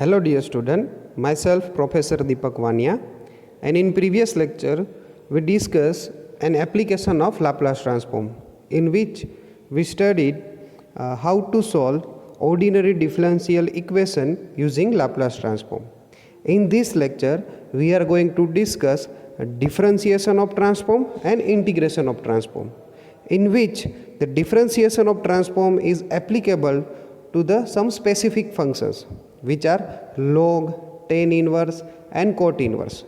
Hello dear student, myself Professor Deepak Vania, and in previous lecture we discussed an application of Laplace transform in which we studied how to solve ordinary differential equation using Laplace transform. In this lecture we are going to discuss differentiation of transform and integration of transform, in which the differentiation of transform is applicable to some specific functions which are log, tan inverse and cot inverse.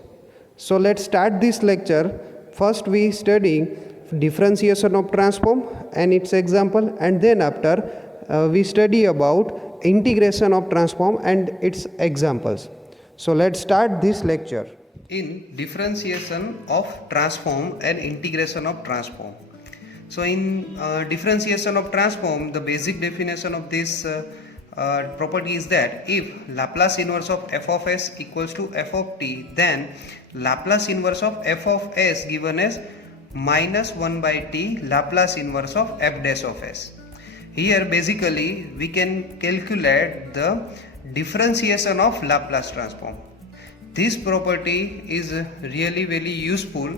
So let's start this lecture. First we study differentiation of transform and its example, and then after we study about integration of transform and its examples. So let's start this lecture. In differentiation of transform and integration of transform. So in differentiation of transform, the basic definition of this property is that if Laplace inverse of f of s equals to f of t, then Laplace inverse of f of s given as minus 1 by t Laplace inverse of f dash of s. Here basically we can calculate the differentiation of Laplace transform. This property is really very useful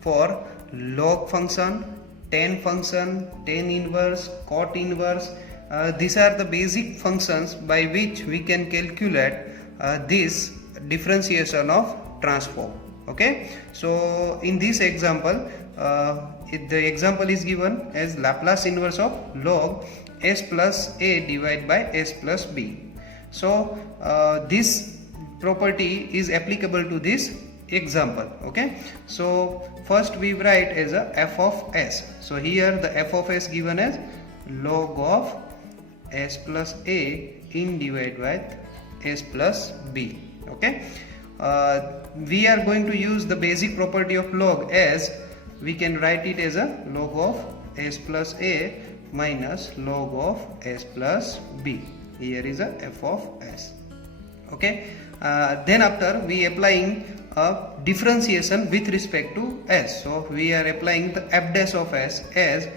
for log function, tan function, tan inverse, cot inverse. These are the basic functions by which we can calculate this differentiation of transform. Okay, so in this example, the example is given as Laplace inverse of log s plus a divided by s plus b. So this property is applicable to this example. Okay, so first we write as a f of s. So here the f of s given as log of s plus a in divided by s plus b. Okay, we are going to use the basic property of log as we can write it as a log of s plus a minus log of s plus b. Here is a f of s. Okay, then after we applying a differentiation with respect to s. So we are applying the f dash of s as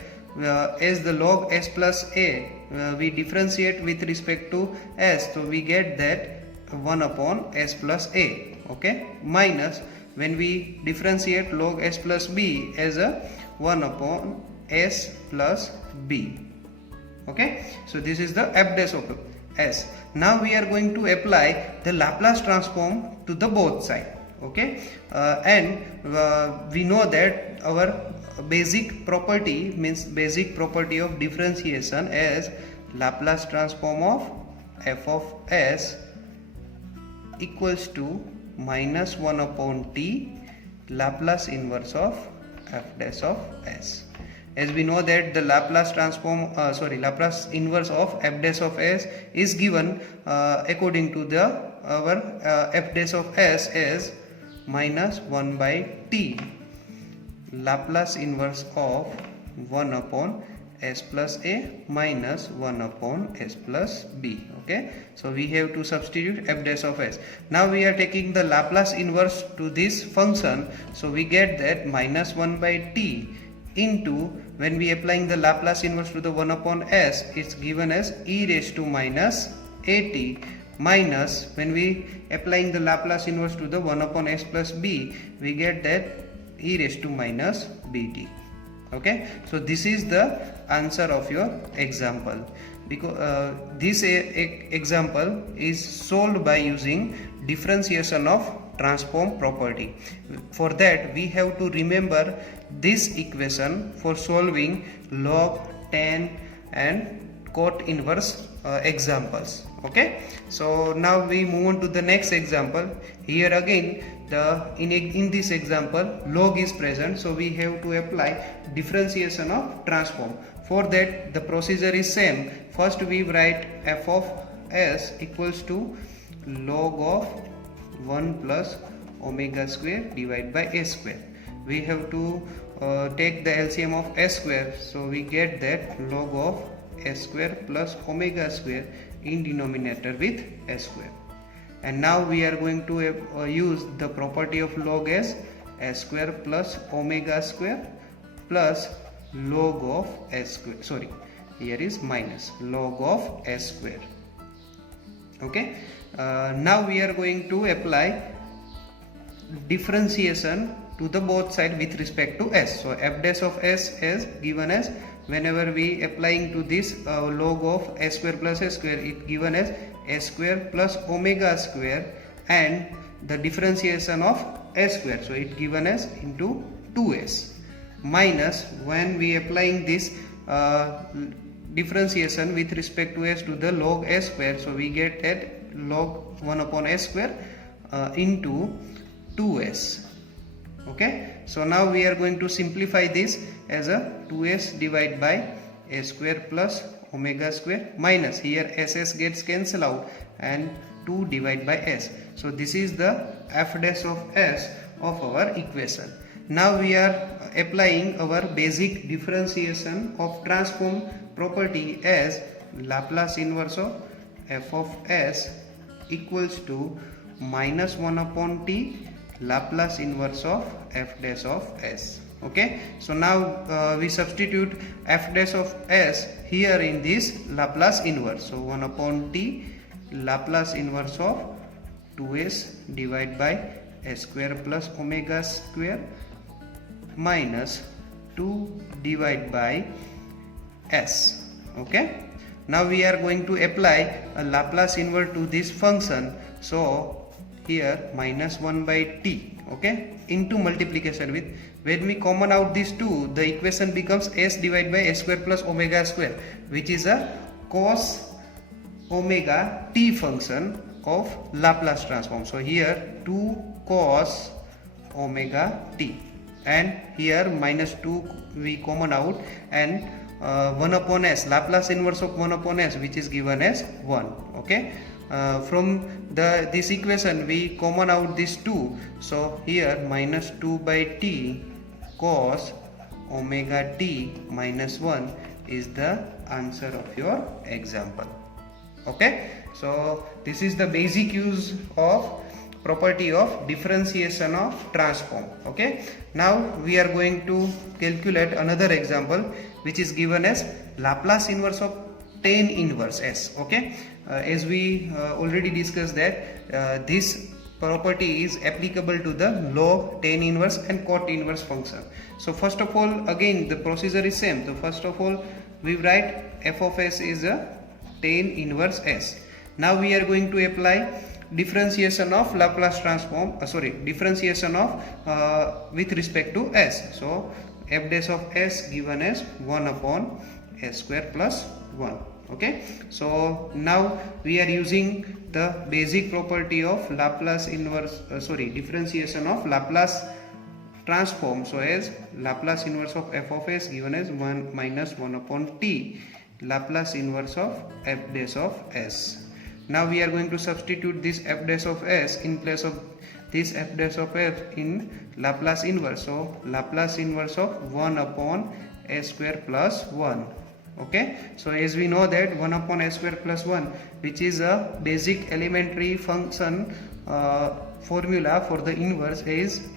the log s plus a we differentiate with respect to s, so we get that 1 upon s plus a. Okay, minus when we differentiate log s plus b as a 1 upon s plus b. Okay, so this is the f dash of s. Now we are going to apply the Laplace transform to the both side. Okay, and we know that our basic property means basic property of differentiation as Laplace transform of f of s equals to minus 1 upon t Laplace inverse of f dash of s. As we know that the Laplace transform Laplace inverse of f dash of s is given according to the our f dash of s as minus 1 by t Laplace inverse of 1 upon s plus a minus 1 upon s plus b. Okay, so we have to substitute f dash of s. Now we are taking the Laplace inverse to this function, so we get that minus 1 by t into, when we applying the Laplace inverse to the 1 upon s, it's given as e raised to minus at minus when we applying the Laplace inverse to the 1 upon s plus b, we get that e raised to minus bt. Okay, so this is the answer of your example, because this example is solved by using differentiation of transform property. For that we have to remember this equation for solving log, tan and cot inverse examples. Okay, so now we move on to the next example. Here again in this example log is present, so we have to apply differentiation of transform. For that the procedure is same. First we write f of s equals to log of 1 plus omega square divided by s square. We have to take the LCM of s square, so we get that log of s square plus omega square in denominator with s square. And now we are going to use the property of log s square plus omega square plus log of s square, here is minus log of s square. Okay, Now we are going to apply differentiation to the both side with respect to s. So f dash of s is given as, whenever we applying to this log of s square plus s square, it given as s square plus omega square, and the differentiation of s square, so it given as into 2s, minus when we applying this differentiation with respect to s to the log s square, so we get that log 1 upon s square into 2s. Okay, so now we are going to simplify this as a 2s divided by s square plus omega square, minus here ss gets cancelled out and 2 divided by s. So this is the f dash of s of our equation. Now we are applying our basic differentiation of transform property as Laplace inverse of f of s equals to minus 1 upon t Laplace inverse of f dash of s. Okay, so now we substitute f dash of s here in this Laplace inverse. So 1 upon t Laplace inverse of 2s divided by s square plus omega square minus 2 divided by s. Okay, now we are going to apply a Laplace inverse to this function. So here minus 1 by t, okay, into multiplication with, when we common out these two, the equation becomes s divided by s square plus omega square, which is a cos omega t function of Laplace transform. So here 2 cos omega t, and here minus 2 we common out, and 1 upon s, Laplace inverse of 1 upon s, which is given as 1. Okay, from this equation we common out these 2, so here minus 2 by t cos omega t minus 1 is the answer of your example. Okay, so this is the basic use of property of differentiation of transform. Okay, now we are going to calculate another example which is given as Laplace inverse of tan inverse s. Okay, as we already discussed that this property is applicable to the log, tan inverse and cot inverse function. So first of all, again the procedure is same. So first of all we write f of s is a tan inverse s. Now we are going to apply differentiation of Laplace transform, differentiation of with respect to s. So f dash of s given as 1 upon s square plus 1. Okay, so now we are using the basic property of Laplace inverse, differentiation of Laplace transform. So as Laplace inverse of f of s given as 1 minus 1 upon t Laplace inverse of f dash of s. Now we are going to substitute this f dash of s in place of this f dash of f in Laplace inverse. So Laplace inverse of 1 upon s square plus 1. Okay, so as we know that 1 upon s square plus 1, which is a basic elementary function formula for the inverse, is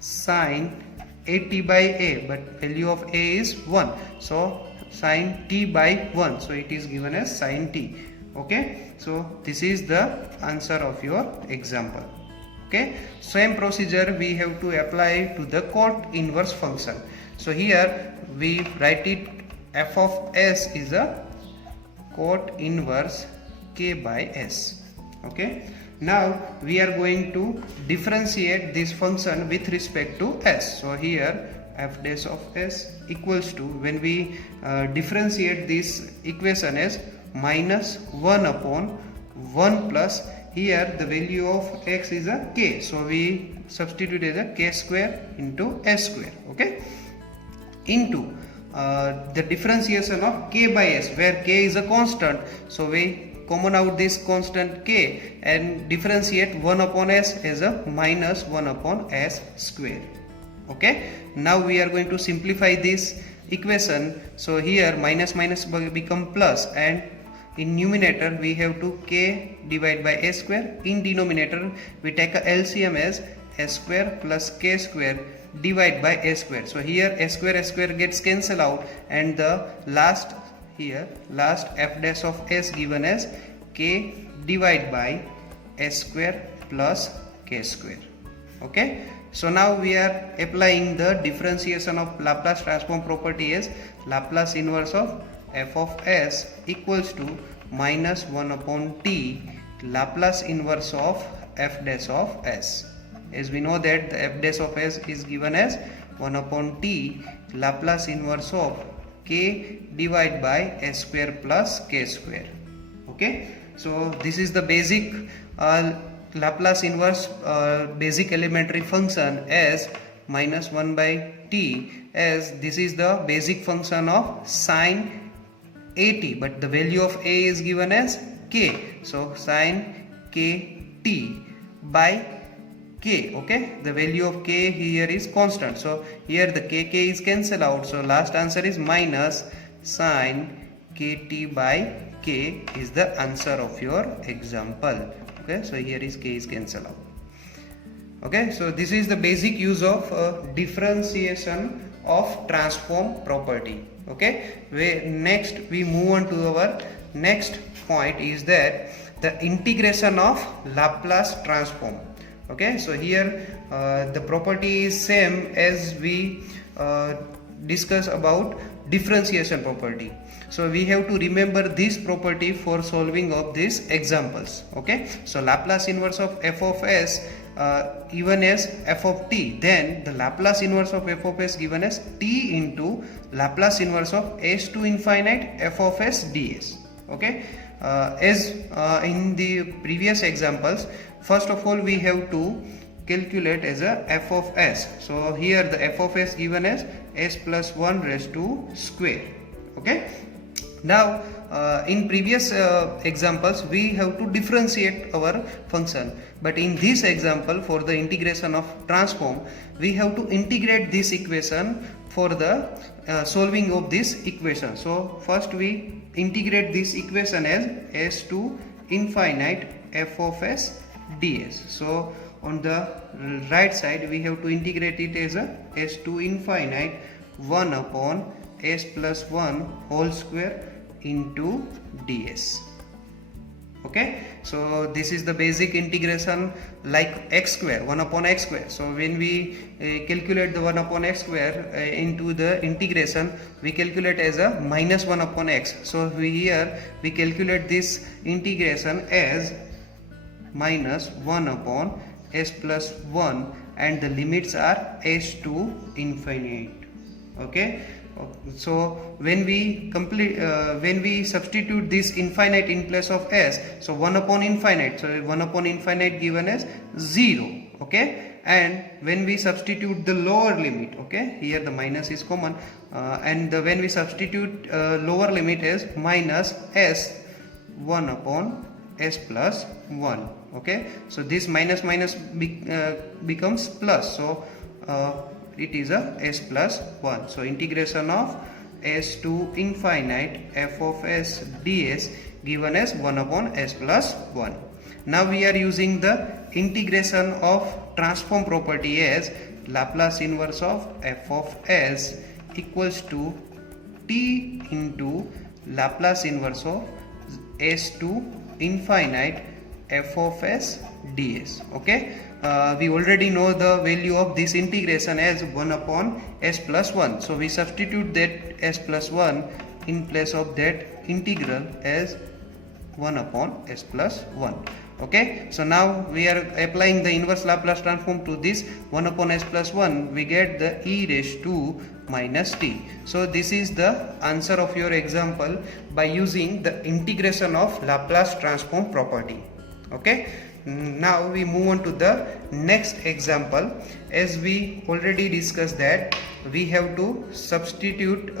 sin at by a, but value of a is 1, so sin t by 1, so it is given as sin t. Okay, so this is the answer of your example. Okay, same procedure we have to apply to the cot inverse function. So here we write it, f of s is a cot inverse k by s. Okay, now we are going to differentiate this function with respect to s. So here f dash of s equals to, when we differentiate this equation as minus 1 upon 1 plus, here the value of x is a k, so we substitute as a k square into s square. Okay, into the differentiation of k by s, where k is a constant, so we common out this constant k and differentiate 1 upon s as a minus 1 upon s square. Okay, now we are going to simplify this equation. So here minus minus become plus, and in numerator we have to k divided by s square. In denominator we take a LCM as s square plus k square divided by s square. So here s square gets cancelled out, and the last f dash of s given as k divided by s square plus k square. Okay, so now we are applying the differentiation of Laplace transform property as Laplace inverse of f of s equals to minus 1 upon t Laplace inverse of f dash of s. As we know that the f dash of s is given as 1 upon t Laplace inverse of k divided by s square plus k square. Okay, so this is the basic Laplace inverse basic elementary function as minus 1 by t, as this is the basic function of sine at, but the value of a is given as k, so sine kt by k. Okay, the value of k here is constant, so here the k is cancelled out, so last answer is minus sine kt by k is the answer of your example. Okay, so here is k is cancelled out. Okay, so this is the basic use of differentiation of transform property. Okay, next we move on to our next point is that the integration of Laplace transform. Okay, so here the property is same as we discuss about differentiation property. So we have to remember this property for solving of these examples. Okay, so Laplace inverse of f of s given as f of t, then the Laplace inverse of f of s given as t into Laplace inverse of s to infinite f of s ds. Okay, as in the previous examples, first of all we have to calculate as a f of s. So here the f of s given as s plus 1 raised to square. Okay, now in previous examples we have to differentiate our function, but in this example for the integration of transform we have to integrate this equation for the solving of this equation. So first we integrate this equation as s to infinite f of s ds. So on the right side we have to integrate it as a s to infinite 1 upon s plus 1 whole square into ds. Okay, so this is the basic integration like x square, 1 upon x square. So when we calculate the 1 upon x square into the integration, we calculate as a minus 1 upon x. So here we calculate this integration as minus 1 upon s plus 1 and the limits are s to infinite. Okay, so when we substitute this infinite in place of s, so 1 upon infinite, so 1 upon infinite given as 0. Okay, and when we substitute the lower limit, okay, here the minus is common, and when we substitute lower limit as minus s 1 upon s plus 1. Okay, so this minus becomes plus, so it is a s plus 1. So integration of s to infinite f of s ds given as 1 upon s plus 1. Now we are using the integration of transform property as Laplace inverse of f of s equals to t into Laplace inverse of s to infinite f of s ds. Okay, we already know the value of this integration as 1 upon s plus 1, so we substitute that s plus 1 in place of that integral as 1 upon s plus 1. Okay, so now we are applying the inverse Laplace transform to this 1 upon s plus 1, we get the e raised to minus t. So this is the answer of your example by using the integration of Laplace transform property. Okay, now we move on to the next example. As we already discussed that we have to substitute,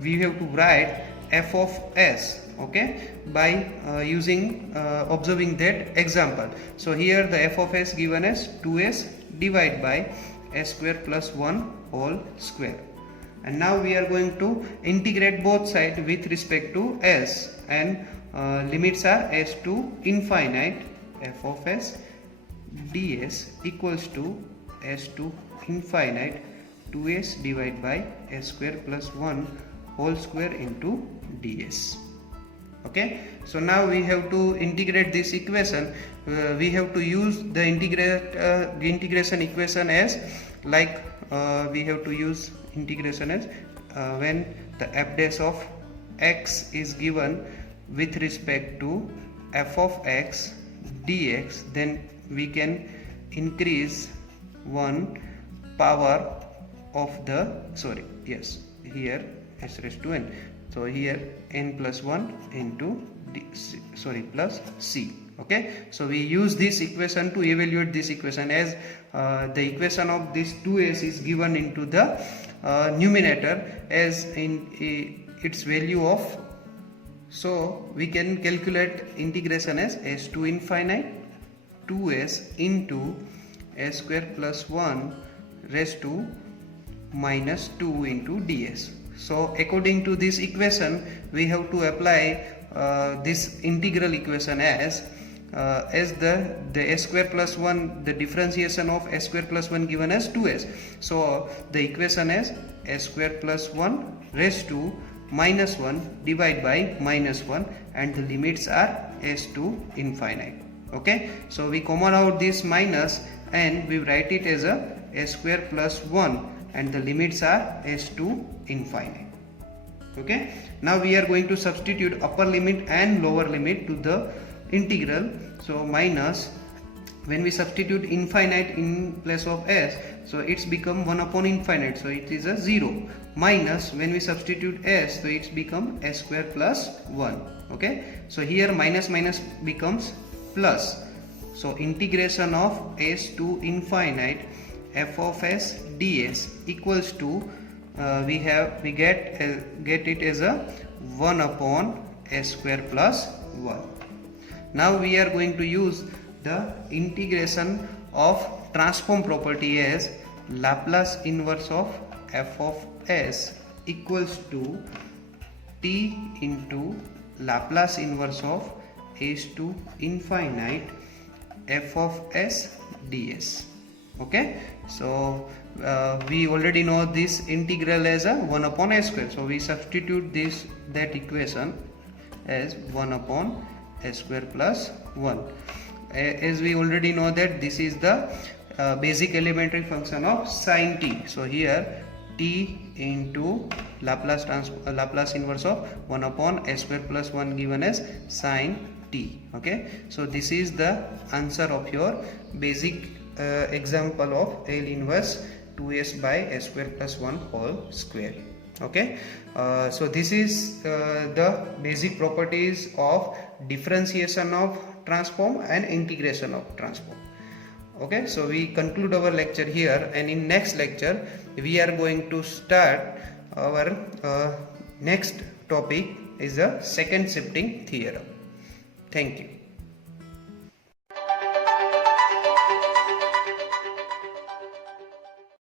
we have to write f of s, okay, by using observing that example. So here the f of s given as 2s divided by s square plus 1 whole square, and now we are going to integrate both sides with respect to s, and limits are s to infinite f of s ds equals to s to infinite 2s divided by s square plus 1 whole square into ds. Okay, so now we have to integrate this equation. We have to use the integration equation as like we have to use integration as when the f dash of x is given with respect to f of x dx, then we can increase one power of the here s raised to n. So here n plus 1 into plus c. Okay, so we use this equation to evaluate this equation, as the equation of this 2s is given into the numerator as in its value of, so we can calculate integration as s to infinite 2s into s square plus 1 raised to minus 2 into ds. So according to this equation we have to apply this integral equation as the s square plus 1, the differentiation of s square plus 1 given as 2s. So the equation is s square plus 1 raised to minus 1 divided by minus 1, and the limits are s to infinite. Okay, so we common out this minus and we write it as a s square plus 1, and the limits are s to infinite. Okay, now we are going to substitute upper limit and lower limit to the integral. So minus, when we substitute infinite in place of s, so it's become 1 upon infinite, so it is a 0. Minus, when we substitute s, so it's become s square plus 1. Okay, so here minus minus becomes plus. So integration of s to infinite f of s ds equals to we get it as a 1 upon s square plus 1. Now we are going to use the integration of transform property as Laplace inverse of f of s equals to t into Laplace inverse of s to infinite f of s ds. Okay, so we already know this integral as a 1 upon s square, so we substitute that equation as 1 upon s square plus 1. As we already know that this is the basic elementary function of sin t, so here t into Laplace inverse of 1 upon s square plus 1 given as sin t. Okay, so this is the answer of your basic example of L inverse 2s by s square plus 1 whole square. Okay, so this is the basic properties of differentiation of transform and integration of transform. Okay, so we conclude our lecture here, and in next lecture we are going to start our next topic is the second shifting theorem. Thank you.